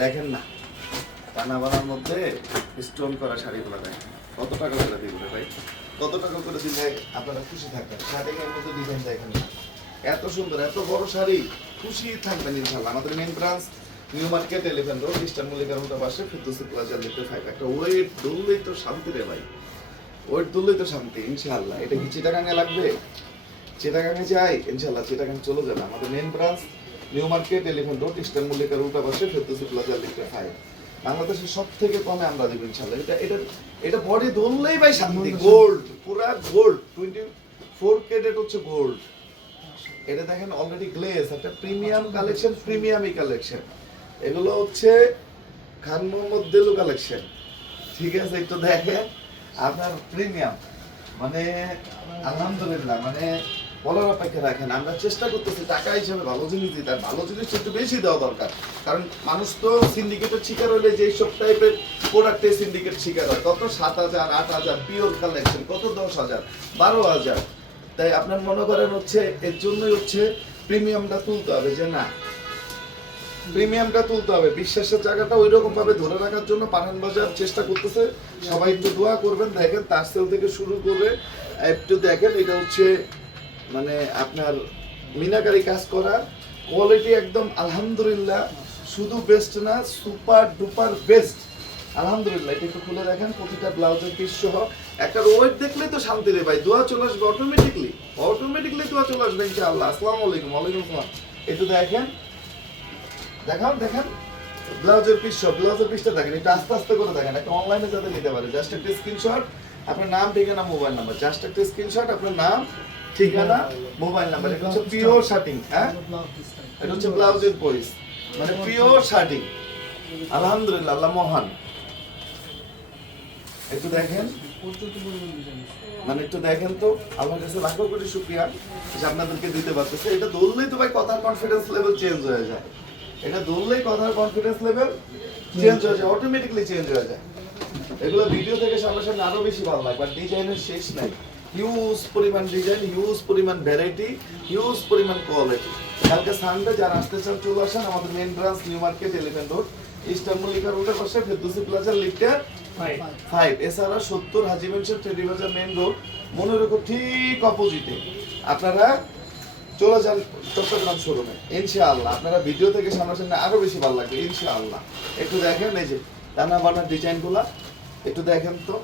দেখেন না। টানা বানার মধ্যে স্টোন করা শাড়িগুলো দেখেন। কত টাকা করে দিবে ভাই? কত টাকা করে দিলে আপনারা খুশি থাকবেন? শাড়ির মধ্যে ডিজাইন দেখেন না। এত সুন্দর, এত বড় শাড়ি। খুশি থাকবেন ইনশাল্লাহ আমাদের main branch New Market Elephant Road Eastern মল্লিকার মতো পাশে ফিরদৌসি প্লাজা লিখতে ফাইভ একটা ওয়েট দুললেই তো শান্তি রে ভাই। ওয়েট দুললেই তো শান্তি ইনশাল্লাহ এটা কি চিটাগাঙে লাগবে? চিটাগাঙে যাই ইনশাল্লাহ চিটাগাং চলে যাবে। আমাদের main branch New Market Elephant Road Eastern মল্লিকার উল্টা পাশে ফেরদৌসি প্লাজা লিখতে ফাইভ বাংলাদেশের সব থেকে কমে আমরা দিব ইনশাল্লাহ এটা এটা এটা বডি ধরলেই ভাই শান্তি। গোল্ড পুরা গোল্ড টোয়েন্টি ফোর ক্যারেট হচ্ছে গোল্ড এটা দেখেন অলরেডি গ্লেজ একটা প্রিমিয়াম কালেকশন প্রিমিয়ামই কালেকশন এগুলো হচ্ছে খান মোহাম্মদ দেলু কালেকশন ঠিক আছে একটু দেখেন। আপনার প্রিমিয়াম মানে আলহামদুলিল্লাহ মানে বলার অপেক্ষা রাখেন। আমরা চেষ্টা করতেছি টাকা হিসেবে ভালো জিনিস দিতে, আর ভালো জিনিস একটু বেশি দেওয়া দরকার। কারণ মানুষ তো সিন্ডিকেটের শিকার হলে যে সব টাইপের প্রোডাক্টে সিন্ডিকেট শিকার হয়। কত সাত হাজার, আট হাজার পিওর কালেকশন কত দশ হাজার, বারো হাজার। তাই আপনার মনে করেন হচ্ছে, এর জন্যই হচ্ছে প্রিমিয়ামটা তুলতে হবে যে না প্রিমিয়ামটা তুলতে হবে। বিশ্বাসের জায়গাটা ওই রকম ভাবে ধরে রাখার জন্য পাঠান বাজার চেষ্টা করতেছে। সবাই একটু দোয়া করবেন, দেখেন তারসেল থেকে শুরু করে, একটু দেখেন, এটা হচ্ছে মানে আপনার মিনাকারি কাজ করা কোয়ালিটি একদম আলহামদুলিল্লাহ। শুধু বেস্ট না সুপার ডুপার বেস্ট আলহামদুলিল্লাহ, এটা একটু খুলে দেখেন, প্রতিটা ব্লাউজের পিস সহ। একটা ওয়েট দেখলেই তো শান্তি রে ভাই দোয়া চলে আসবে অটোমেটিকলি অটোমেটিকলি দোয়া চলে আসবে ইনশাআল্লাহ। আসসালামু আলাইকুম, ওয়ালাইকুম আসসালাম। একটু দেখেন। দেখান, দেখেন। ব্লাউজের পিস সব ব্লাউজের পিসটা দেখেন, একটু আস্তে আস্তে করে দেখেন। একটা অনলাইনে যাতে নিতে পারে। জাস্ট একটা স্ক্রিনশট আপনার নাম, ঠিকানা মোবাইল নাম্বার জাস্ট একটা স্ক্রিনশট আপনার নাম ঠিকানা? মোবাইল নাম্বার এটা হচ্ছে পিওর শার্টিং হ্যাঁ? এটা হচ্ছে ব্লাউজের পয়স মানে পিওর শার্টিং আলহামদুলিল্লাহ, আল্লাহ মহান। একটু দেখেন। মানে একটু দেখেন তো আমার কাছে লাখো কোটি যে আপনাদেরকে দিতে পারতেছে। এটা ধরলেই তো ভাই কথার কনফিডেন্স লেভেল চেঞ্জ হয়ে যায়। এটা ধরলেই কথার কনফিডেন্স লেভেল চেঞ্জ হয়ে যায় অটোমেটিকলি চেঞ্জ হয়ে যায়। এগুলো ভিডিও থেকে সামনাসামনি আরও বেশি ভালো লাগে বাট ডিজাইনের শেষ নাই। হিউজ পরিমাণ ডিজাইন হিউজ পরিমাণ ভ্যারাইটি হিউজ পরিমাণ কোয়ালিটি কালকে সানডে যারা আসতে চান চলে আসেন আমাদের main branch New Market Elephant Road Eastern Mallika রোডের পাশে ফেরদৌসি প্লাজা লিফটের ফাইভ এছাড়া সত্তর হাজি মেনশন ট্রেডি বাজার মেন রোড মনে রেখো ঠিক অপোজিটে আপনারা চলে যান চট্টগ্রাম শোরুমে ইনশাআল্লাহ। আপনারা ভিডিও থেকে সামনাসামনি আরও বেশি ভালো লাগবে ইনশাআল্লাহ। একটু দেখেন এই যে দানা বানার ডিজাইনগুলা একটু দেখেন তো।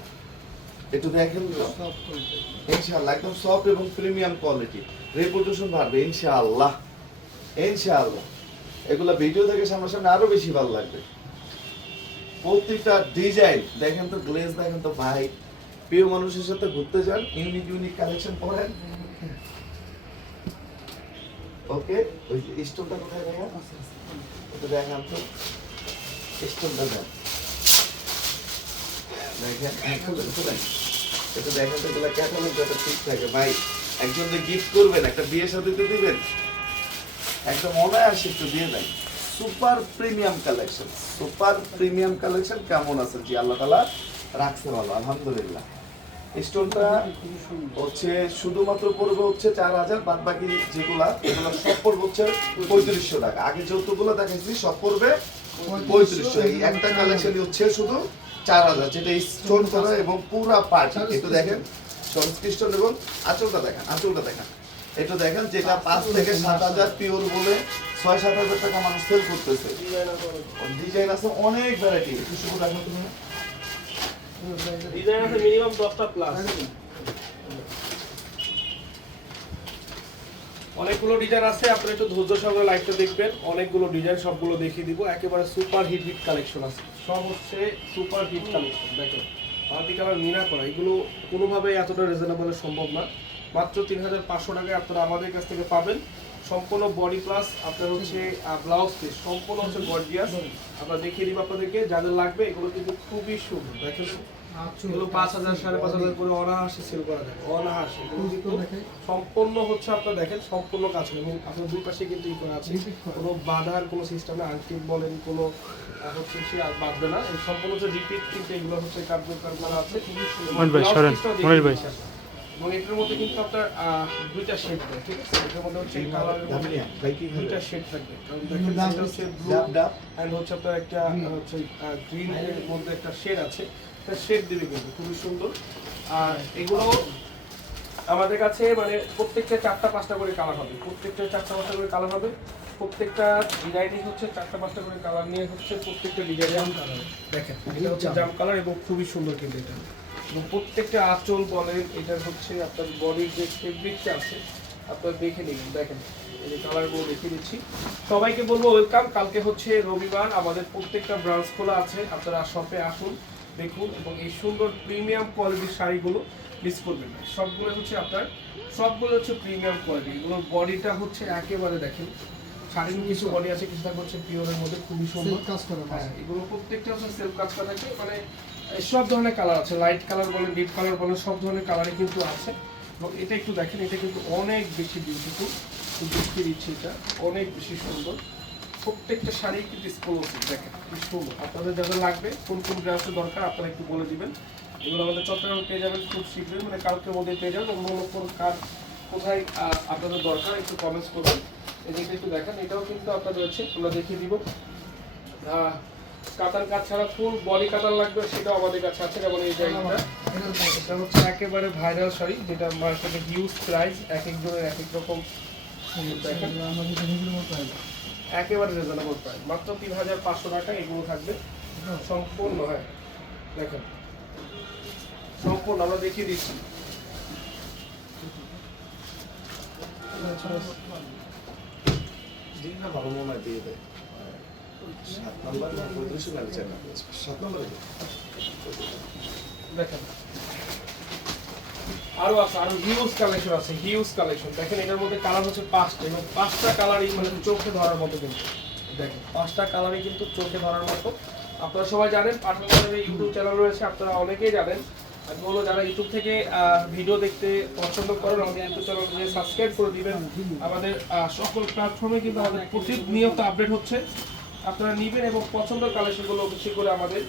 একটু দেখেন তো। ইনশাআল্লাহ, একদম সফট এবং প্রিমিয়াম কোয়ালিটি রেপুটেশন বাড়বে, ইনশাআল্লাহ। ইনশাআল্লাহ। এগুলা ভিডিও থেকে সামনাসামনি আরও বেশি ভালো লাগবে। প্রত্যেকটা ডিজাইন দেখেন তো গ্লেজ দেখেন তো ভাই। প্রিয় মানুষের সাথে ঘুরতে যান ইউনিক ইউনিক কালেকশন পরেন। ওকে, ওই স্টোনটা কোথায় দেখা এটা দেখান তো। স্টোনটা দেন। হ্যাঁ, হচ্ছে শুধুমাত্র পড়বে হচ্ছে চার হাজার বাদ বাকি যেগুলা সব পড়বে হচ্ছে পঁয়ত্রিশশো টাকা। আগে যৌতুকগুলো দেখাইছি সব পড়বে পঁয়ত্রিশশো একটা কালেকশন হচ্ছে শুধু চার হাজার যেটা স্টোন করা এবং পুরা পার্ট একটু দেখেন সংশ্লিষ্ট এবং আঁচলটা দেখেন আঁচলটা দেখেন। একটু দেখেন যেটা পাঁচ থেকে সাত হাজার পিওর বলে ছয় সাত হাজার টাকা মানুষ সেল করতেছে। ডিজাইন আছে অনেক ভ্যারাইটি একটু শুভ দেখো তুমি। ডিজাইন আছে মিনিমাম দশটা প্লাস অনেকগুলো ডিজাইন আছে আপনি একটু ধৈর্য সঙ্গে লাইভটা দেখবেন। অনেকগুলো ডিজাইন সবগুলো দেখিয়ে দিব। একেবারে সুপার হিট হিট কালেকশন আছে। সব হচ্ছে সুপার হিট কালেকশন দেখেন। আলটি কালার মিনা করা এগুলো কোনোভাবেই এতটা রিজনেবল সম্ভব না। মাত্র তিন হাজার পাঁচশো টাকায় আপনারা আমাদের কাছ থেকে পাবেন। সম্পূর্ণ বডি প্লাস আপনার হচ্ছে ব্লাউজ পিস সম্পূর্ণ হচ্ছে গর্জিয়াস আমরা দেখিয়ে দিব আপনাদেরকে যাদের লাগবে এগুলো কিন্তু খুবই সুন্দর দেখেন। এগুলো পাঁচ হাজার সাড়ে পাঁচ হাজার করে অনাহাসে সেল করা যায়। অনাহাসে সম্পূর্ণ হচ্ছে আপনার দেখেন সম্পূর্ণ কাজ এবং আপনার দুই পাশে কিন্তু ই করা আছে। কোনো বাধার কোনো সিস্টেম না আংটি বলেন কোনো হচ্ছে সে আর বাঁধবে না। এই সম্পূর্ণ হচ্ছে রিপিট কিন্তু এগুলো হচ্ছে কার্যকর করা আছে। এবং এটার মধ্যে কিন্তু আপনার দুইটা শেড দেয় ঠিক আছে? এটার মধ্যে হচ্ছে কালারের মধ্যে দুইটা শেড থাকবে। কারণ দেখেন হচ্ছে ব্লু অ্যান্ড হচ্ছে আপনার একটা হচ্ছে গ্রিন এর মধ্যে একটা শেড আছে। একটা শেড দিবে কিন্তু খুবই সুন্দর। আর এগুলো আমাদের কাছে মানে প্রত্যেকটা চারটা পাঁচটা করে কালার হবে। প্রত্যেকটা চারটা পাঁচটা করে কালার হবে। প্রত্যেকটা ডিজাইনই হচ্ছে চারটা পাঁচটা করে কালার নিয়ে হচ্ছে প্রত্যেকটা ডিজাইন দেখেন এটা হচ্ছে জাম কালার এবং খুবই সুন্দর কিন্তু এটা। এবং প্রত্যেকটা আঁচল বলেন এটা হচ্ছে আপনার বডির যে ফেব্রিকটা আছে আপনারা দেখে নিন দেখেন। এই কালারগুলো দেখে দিচ্ছি সবাইকে বলব ওয়েলকাম কালকে হচ্ছে রবিবার আমাদের প্রত্যেকটা ব্রাঞ্চ খোলা আছে আপনারা শপে আসুন। দেখুন এবং এই সুন্দর প্রিমিয়াম কোয়ালিটির শাড়িগুলো মিস করবেন না। সবগুলো হচ্ছে আপনার সবগুলো হচ্ছে প্রিমিয়াম কোয়ালিটি এগুলোর বডিটা হচ্ছে একেবারে দেখেন শাড়ির কিছু বডি আছে কিছু থাকবে হচ্ছে পিওরের মধ্যে খুবই সুন্দর। কাজ করা হ্যাঁ এগুলো প্রত্যেকটা হচ্ছে সেলফ কাজ করা থাকে মানে সব ধরনের কালার আছে। লাইট কালার বলেন ডিপ কালার বলেন সব ধরনের কালারই কিন্তু আছে। এবং এটা একটু দেখেন এটা কিন্তু অনেক বেশি বিউটিফুল দেখিয়ে দিচ্ছি এটা। অনেক বেশি সুন্দর। প্রত্যেকটা শাড়ি কিন্তু এক্সক্লুসিভ দেখেন কি সুন্দর। আপনাদের যাদের লাগবে কোন কোন ব্রাউজের দরকার আপনারা একটু বলে দিবেন। এগুলো আমাদের চট্টগ্রামে পেয়ে যাবেন খুব শীঘ্রই মানে কালকের মধ্যে পেয়ে যাবেন। অন্য কোন কার কোথায় আপনাদের দরকার একটু কমেন্টস করবেন। এদিকে একটু দেখেন এটাও কিন্তু আপনার রয়েছে আমরা দেখিয়ে দিব। কাতার কাজ ছাড়া ফুল বডি কাতার লাগবে সেটাও আমাদের কাছে আছে যেমন এই জায়গাটা। এটা হচ্ছে একেবারে ভাইরাল শাড়ি যেটা মার্কেটে হিউজ প্রাইস এক একজনের এক এক রকম। দেখেন। একেবারে রিজনেবল প্রাইস মাত্র তিন হাজার পাঁচশো টাকা এগুলো থাকবে। সম্পূর্ণ হ্যাঁ দেখেন। সম্পূর্ণ আমরা দেখিয়ে দিচ্ছি। দিন না ভালো মনে হয় দিয়ে দেয়। সাত নম্বর না পঁয়ত্রিশশো না সাত নম্বরে। দেখেন আরও আছে, আরও হিউজ কালেকশন আছে হিউজ কালেকশন দেখেন এটার মধ্যে কালার হচ্ছে পাঁচটা এবং পাঁচটা কালারই মানে চোখে ধরার মতো কিন্তু। দেখেন, পাঁচটা কালারই কিন্তু চোখে ধরার মতো। আপনারা সবাই জানেন, পাঠান ইউটিউব চ্যানেল রয়েছে, আপনারা অনেকেই জানেন। আমি বলব, যারা ইউটিউব থেকে ভিডিও দেখতে পছন্দ করেন, আমাদের ইউটিউব চ্যানেলকে সাবস্ক্রাইব করে দিবেন। আমাদের সকল প্ল্যাটফর্মে কিন্তু আমাদের প্রতিনিয়ত আপডেট হচ্ছে। আপনারা নিবেন এবং পছন্দের কালেকশনগুলো বেশি করে আমাদের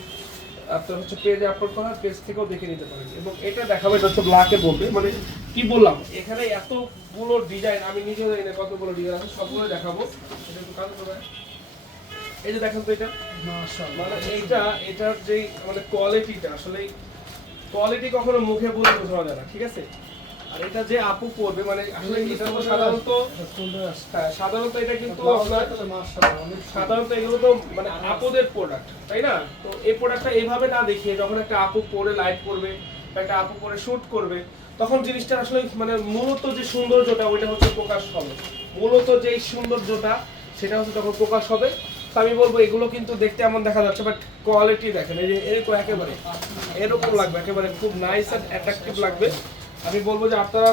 আপনার হচ্ছে পেজে আপলোড করা পেজ থেকেও দেখে নিতে পারেন। এবং এটা দেখাবো এটা হচ্ছে ব্ল্যাকে বলবে মানে কি বললাম এখানে এতগুলো ডিজাইন আমি নিজে জানি না কতগুলো ডিজাইন আছে সবগুলো দেখাবো। এটা একটু কাজ করবে এই যে দেখেন তো এটা? মানে এইটা এটার যে মানে কোয়ালিটিটা আসলে কোয়ালিটি কখনো মুখে বলে বোঝানো যায় না ঠিক আছে? আর এটা যে আপু পড়বে মানে আসলে এটা তো সাধারণত সাধারণত এটা কিন্তু আপনার সাধারণত এগুলো তো আপুদের প্রোডাক্ট তাই না? তো এই প্রোডাক্টটা এইভাবে না দেখিয়ে যখন একটা আপু পরে লাইট করবে বা একটা আপু পরে শুট করবে তখন জিনিসটা আসলে মানে মূলত যে সৌন্দর্যটা ওইটা হচ্ছে প্রকাশ হবে। মূলত যে সৌন্দর্যটা সেটা হচ্ছে তখন প্রকাশ হবে। তো আমি বলব এগুলো কিন্তু দেখতে এমন দেখা যাচ্ছে বাট কোয়ালিটি দেখেন এই যে এরকম একেবারে এরকম লাগবে একেবারে খুব নাইস অ্যান্ড অ্যাট্রাকটিভ লাগবে। আমি বলব যে আপনারা